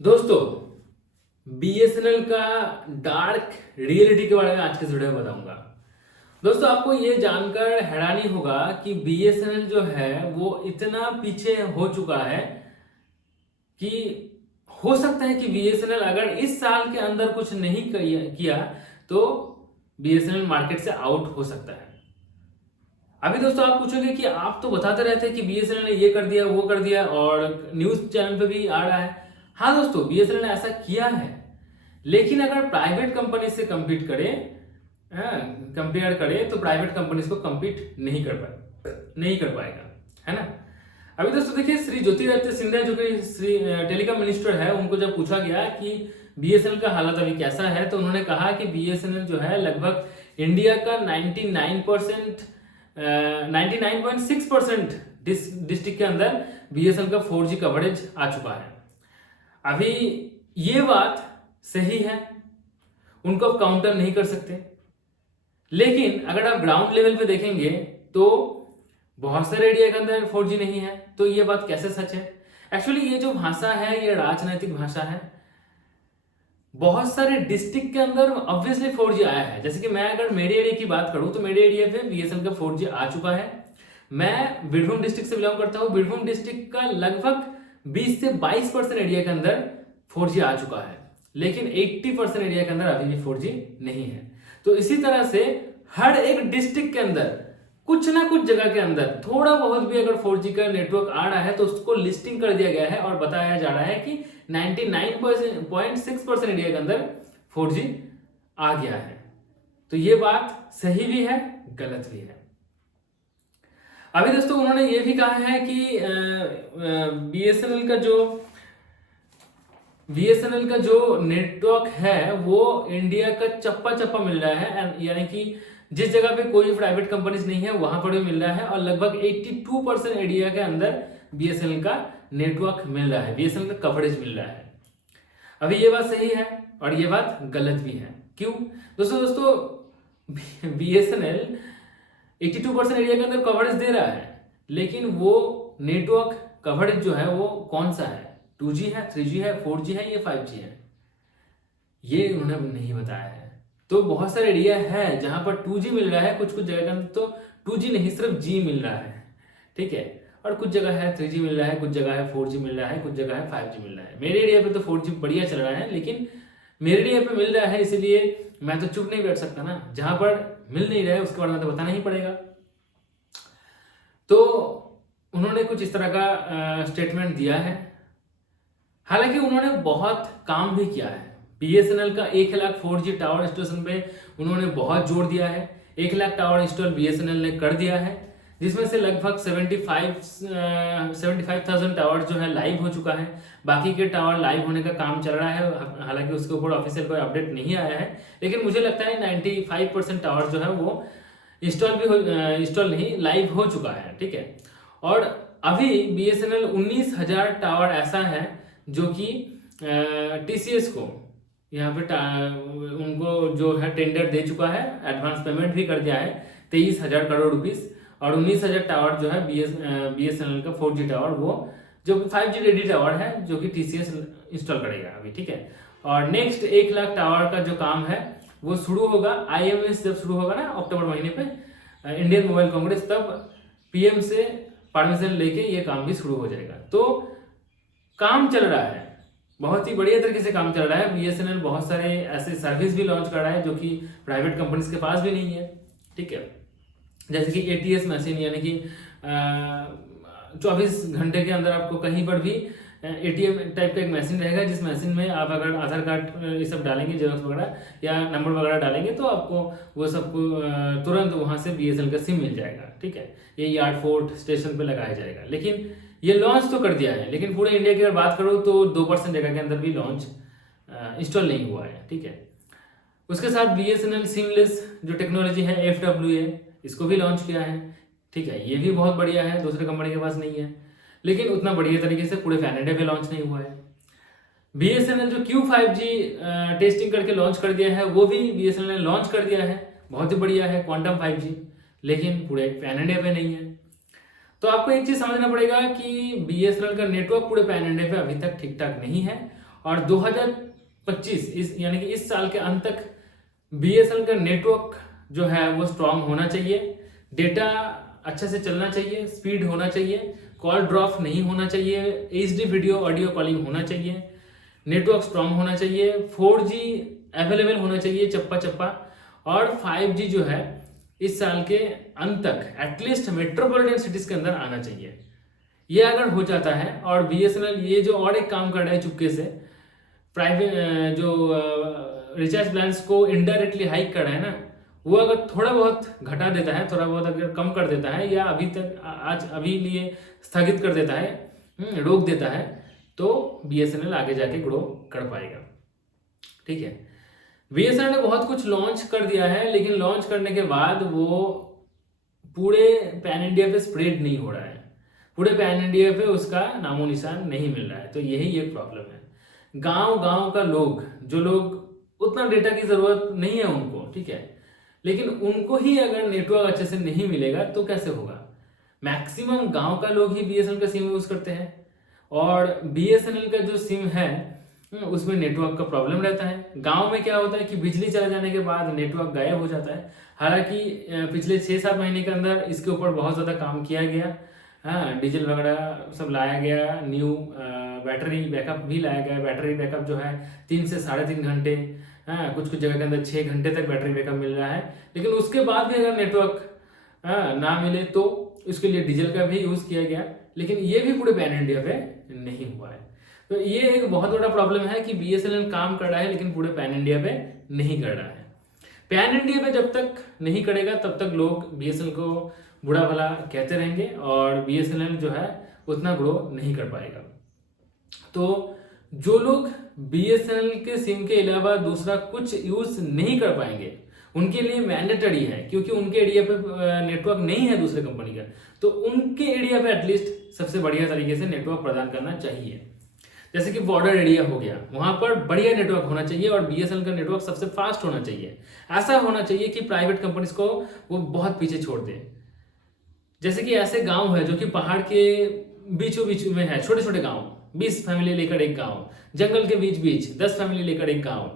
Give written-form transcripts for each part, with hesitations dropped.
दोस्तों, बीएसएनएल का dark reality के बारे में आज के इस वीडियो में बताऊंगा। दोस्तों, आपको ये जानकर हैरानी होगा कि बीएसएनएल जो है वो इतना पीछे हो चुका है कि हो सकता है कि बीएसएनएल अगर इस साल के अंदर कुछ नहीं किया तो बीएसएनएल मार्केट से आउट हो सकता है। अभी दोस्तों आप पूछोगे कि आप तो बताते रहते हैं कि बीएसएनएल ने ये कर दिया वो कर दिया और न्यूज चैनल पे भी आ रहा है। हाँ दोस्तों, बीएसएनएल ने ऐसा किया है, लेकिन अगर प्राइवेट कंपनी से कंपेयर करें तो प्राइवेट कंपनीज को कम्पीट नहीं कर पाएगा, है ना। अभी दोस्तों देखिए, श्री ज्योतिरादित्य सिंधिया जो कि श्री टेलीकॉम मिनिस्टर है, उनको जब पूछा गया कि बीएसएनएल का हालत अभी कैसा है तो उन्होंने कहा कि बीएसएनएल जो है लगभग इंडिया का 99.6% डिस्ट्रिक्ट के अंदर बीएसएनएल का 4G कवरेज आ चुका है। अभी ये बात सही है, उनको आप काउंटर नहीं कर सकते, लेकिन अगर आप ग्राउंड लेवल पे देखेंगे तो बहुत सारे एरिया के अंदर 4G नहीं है, तो ये बात कैसे सच है। एक्चुअली ये जो भाषा है ये राजनैतिक भाषा है। बहुत सारे डिस्ट्रिक्ट के अंदर ऑब्वियसली 4G आया है। जैसे कि मैं अगर मेरे एरिया की बात करूं तो मेरे एरिया पे बीएसएनएल का 4G आ चुका है। मैं बीरभूम डिस्ट्रिक्ट से बिलोंग करता हूं। बीरभूम डिस्ट्रिक्ट का लगभग 20 से 22% एरिया के अंदर 4G आ चुका है, लेकिन 80% एरिया के अंदर अभी भी 4G नहीं है। तो इसी तरह से हर एक डिस्ट्रिक्ट के अंदर कुछ ना कुछ जगह के अंदर थोड़ा बहुत भी अगर 4G का नेटवर्क आ रहा है तो उसको लिस्टिंग कर दिया गया है और बताया जा रहा है कि 99.6% एरिया के अंदर 4G आ गया है। तो ये बात सही भी है, गलत भी है। अभी दोस्तों उन्होंने ये भी कहा है कि बीएसएनएल का जो नेटवर्क है वो इंडिया का चप्पा चप्पा मिल रहा है, यानी कि जिस जगह पे कोई प्राइवेट कंपनीज नहीं है वहां पर भी मिल रहा है, और लगभग 82% एरिया के अंदर बीएसएनएल का नेटवर्क मिल रहा है, बीएसएनएल का कवरेज मिल रहा है। अभी ये बात सही है और ये बात गलत भी है। क्यों दोस्तों बीएसएनएल 82% एरिया के अंदर कवरेज दे रहा है, लेकिन वो नेटवर्क कवरेज जो है वो कौन सा है, 2G है, 3G है, 4G है, ये 5G है, ये उन्होंने नहीं बताया है। तो बहुत सारे एरिया है जहां पर 2G मिल रहा है, कुछ कुछ जगह के अंदर तो 2G नहीं सिर्फ G मिल रहा है, ठीक है, और कुछ जगह है 3G मिल रहा है, कुछ जगह है 4G मिल रहा है, कुछ जगह है 5G मिल रहा है। मेरे एरिया पे तो 4G बढ़िया चल रहा है, लेकिन मेरे एरिया पे मिल रहा है, इसलिए मैं तो चुप नहीं बैठ सकता ना। जहां पर मिल नहीं रहा है उसके बारे में तो बताना ही पड़ेगा। तो उन्होंने कुछ इस तरह का स्टेटमेंट दिया है। हालांकि उन्होंने बहुत काम भी किया है। बीएसएनएल का 1 लाख 4G टावर इंस्टॉलेशन पे उन्होंने बहुत जोर दिया है। 1 लाख टावर इंस्टॉल बीएसएनएल ने कर दिया है, जिसमें से लगभग 75,000 टावर जो है लाइव हो चुका है। बाकी के टावर लाइव होने का काम चल रहा है, हालांकि उसके ऊपर ऑफिशियल कोई अपडेट नहीं आया है, लेकिन मुझे लगता है 95% टावर जो है वो इंस्टॉल नहीं लाइव हो चुका है, ठीक है। और अभी बीएसएनएल 19,000 टावर ऐसा है जो कि टीसीएस को यहाँ पे उनको जो है टेंडर दे चुका है, एडवांस पेमेंट भी कर दिया है 23,000 करोड़ रुपीस, और 19,000 टावर जो है बीएसएनएल का 4G टावर वो जो 5G रेडी टावर है जो कि टीसीएस इंस्टॉल करेगा अभी, ठीक है। और नेक्स्ट 1 लाख टावर का जो काम है वो शुरू होगा, IMS जब शुरू होगा ना अक्टूबर महीने पे, इंडियन मोबाइल कांग्रेस, तब पीएम से परमिशन लेके ये काम भी शुरू हो जाएगा। तो काम चल रहा है, बहुत ही बढ़िया तरीके से काम चल रहा है। बीएसएनएल बहुत सारे ऐसे सर्विस भी लॉन्च कर रहा है जो कि प्राइवेट कंपनीज के पास भी नहीं है, ठीक है। जैसे कि ATS मशीन, यानी कि 24 घंटे के अंदर आपको कहीं पर भी ATM टाइप का एक मशीन रहेगा, जिस मशीन में आप अगर आधार कार्ड ये सब डालेंगे, जेरोक्स वगैरह या नंबर वगैरह डालेंगे तो आपको वो सब तुरंत वहाँ से बीएसएनएल का सिम मिल जाएगा, ठीक है। ये यार्ड फोर्ट स्टेशन पे लगाया जाएगा। लेकिन ये लॉन्च तो कर दिया है, लेकिन पूरे इंडिया की अगर बात करो तो 2% जगह के अंदर भी लॉन्च इंस्टॉल नहीं हुआ है, ठीक है। उसके साथ बीएसएनएल सीमलेस जो टेक्नोलॉजी है FWA, इसको भी लॉन्च किया है, ठीक है। ये भी बहुत बढ़िया है, दूसरे कंपनी के पास नहीं है, लेकिन उतना बढ़िया तरीके से पूरे पैन इंडिया पे लॉन्च नहीं हुआ है। बीएसएनएल जो Q5G टेस्टिंग करके लॉन्च कर दिया है वो भी बीएसएनएल ने लॉन्च कर दिया है, बहुत ही बढ़िया है, क्वांटम 5G, लेकिन पूरे पैन इंडिया पे नहीं है। तो आपको एक चीज समझना पड़ेगा कि बीएसएनएल का नेटवर्क पूरे पैन इंडिया पे अभी तक ठीक ठाक नहीं है, और 2025 यानी कि इस साल के अंत तक बीएसएनएल का नेटवर्क जो है वो स्ट्रांग होना चाहिए, डेटा अच्छे से चलना चाहिए, स्पीड होना चाहिए, कॉल ड्रॉप नहीं होना चाहिए, एचडी वीडियो ऑडियो कॉलिंग होना चाहिए, नेटवर्क स्ट्रांग होना चाहिए, 4G अवेलेबल होना चाहिए चप्पा चप्पा, और 5G जो है इस साल के अंत तक एटलीस्ट मेट्रोपॉलिटन सिटीज के अंदर आना चाहिए। ये अगर हो जाता है और बीएसएनएल ये जो और एक काम कर रहा है चुपके से, प्राइवेट जो रिचार्ज प्लान्स को इनडायरेक्टली हाइक कर रहा है ना, वो अगर थोड़ा बहुत घटा देता है, थोड़ा बहुत अगर कम कर देता है या अभी लिए स्थगित कर देता है, रोक देता है, तो बीएसएनएल आगे जाके ग्रो कर पाएगा। ठीक है, बीएसएनएल ने बहुत कुछ लॉन्च कर दिया है, लेकिन लॉन्च करने के बाद वो पूरे पैन इंडिया पे स्प्रेड नहीं हो रहा है, पूरे पैन इंडिया पे उसका नामो निशान नहीं मिल रहा है। तो यही एक प्रॉब्लम है। गांव का लोग, जो लोग उतना डेटा की जरूरत नहीं है उनको, ठीक है, लेकिन उनको ही अगर नेटवर्क अच्छे से नहीं मिलेगा तो कैसे होगा। मैक्सिमम गांव का लोग ही बीएसएनएल का सिम यूज करते हैं, और बीएसएनएल का जो सिम है उसमें नेटवर्क का प्रॉब्लम रहता है। गांव में क्या होता है कि बिजली चले जाने के बाद नेटवर्क गायब हो जाता है। हालांकि पिछले 6-7 महीने के अंदर इसके ऊपर बहुत ज़्यादा काम किया गया, हाँ, डीजल वगैरह सब लाया गया, न्यू बैटरी बैकअप भी लाया गया। बैटरी बैकअप जो है 3 से 3.5 घंटे, हाँ, कुछ जगह के अंदर 6 घंटे तक बैटरी बैकअप मिल रहा है। लेकिन उसके बाद भी अगर नेटवर्क ना मिले तो उसके लिए डीजल का भी यूज़ किया गया, लेकिन ये भी पूरे पैन इंडिया पे नहीं हुआ है। तो ये एक बहुत बड़ा प्रॉब्लम है कि बीएसएनएल काम कर रहा है लेकिन पूरे पैन इंडिया पे नहीं कर रहा है। पैन इंडिया पे जब तक नहीं करेगा तब तक लोग बीएसएनएल को बुरा भला कहते रहेंगे और बीएसएनएल जो है उतना ग्रो नहीं कर पाएगा। तो जो लोग बीएसएनएल के सिम के अलावा दूसरा कुछ यूज नहीं कर पाएंगे उनके लिए मैंडेटरी है, क्योंकि उनके एरिया पे नेटवर्क नहीं है दूसरे कंपनी का, तो उनके एरिया पे एटलीस्ट सबसे बढ़िया तरीके से नेटवर्क प्रदान करना चाहिए। जैसे कि बॉर्डर एरिया हो गया, वहां पर बढ़िया नेटवर्क होना चाहिए और बीएसएनएल का नेटवर्क सबसे फास्ट होना चाहिए। ऐसा होना चाहिए कि प्राइवेट कंपनीज को वो बहुत पीछे छोड़ दे। जैसे कि ऐसे गांव है जो कि पहाड़ के बीचों बीच में है, छोटे छोटे गांव, 20 फैमिली लेकर एक गांव, जंगल के बीच बीच 10 फैमिली लेकर एक गांव,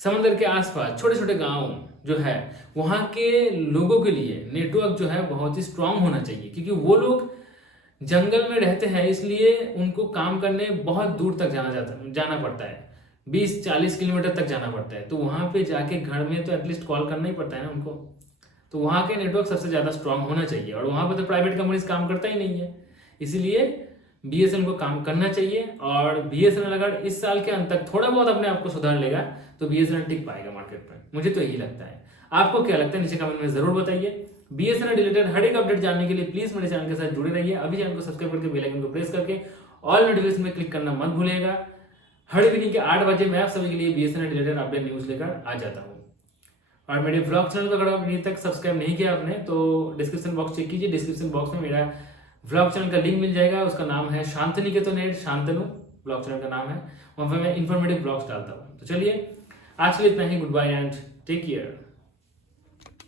समंदर के आसपास छोटे छोटे गांव जो है, वहां के लोगों के लिए नेटवर्क जो है बहुत ही स्ट्रांग होना चाहिए, क्योंकि वो लोग जंगल में रहते हैं, इसलिए उनको काम करने बहुत दूर तक जाना पड़ता है, 20-40 किलोमीटर तक जाना पड़ता है। तो वहां पे जाके घर में तो एटलीस्ट कॉल करना ही पड़ता है ना उनको। तो वहां के नेटवर्क सबसे ज्यादा स्ट्रांग होना चाहिए, और वहां पे तो प्राइवेट कंपनीज काम करता ही नहीं है, इसलिए बीएसएनएल को काम करना चाहिए। और बीएसएनएल अगर इस साल के अंत तक थोड़ा बहुत अपने आप को सुधार लेगा तो बीएसएनएल टिक पाएगा मार्केट पर, मुझे तो यही लगता है। आपको क्या लगता है नीचे कमेंट में जरूर बताइए। बीएसएनएल रिलेटेड हर एक अपडेट जानने के लिए प्लीज मेरे चैनल के साथ जुड़े रहिए। अभी चैनल को सब्सक्राइब करके बेल आइकन को प्रेस करके ऑल नोटिफिकेशन में क्लिक करना मत भूलिएगा। हर इवनिंग के 8 बजे मैं आप सभी के लिए बीएसएनएल रिलेटेड अपडेट न्यूज लेकर आ जाता हूँ। और मेरे ब्लॉग चैनल को अगर अभी तक सब्सक्राइब नहीं किया आपने तो डिस्क्रिप्शन बॉक्स चेक कीजिए। डिस्क्रिप्शन बॉक्स में मेरा ब्लॉग चैनल का लिंक मिल जाएगा, उसका नाम है शांतनिकेतन शांतनु, ब्लॉग चैनल का नाम है, वहाँ पर मैं इन्फॉर्मेटिव ब्लॉग्स डालता हूँ। तो चलिए आज के लिए इतना ही, goodbye and take care.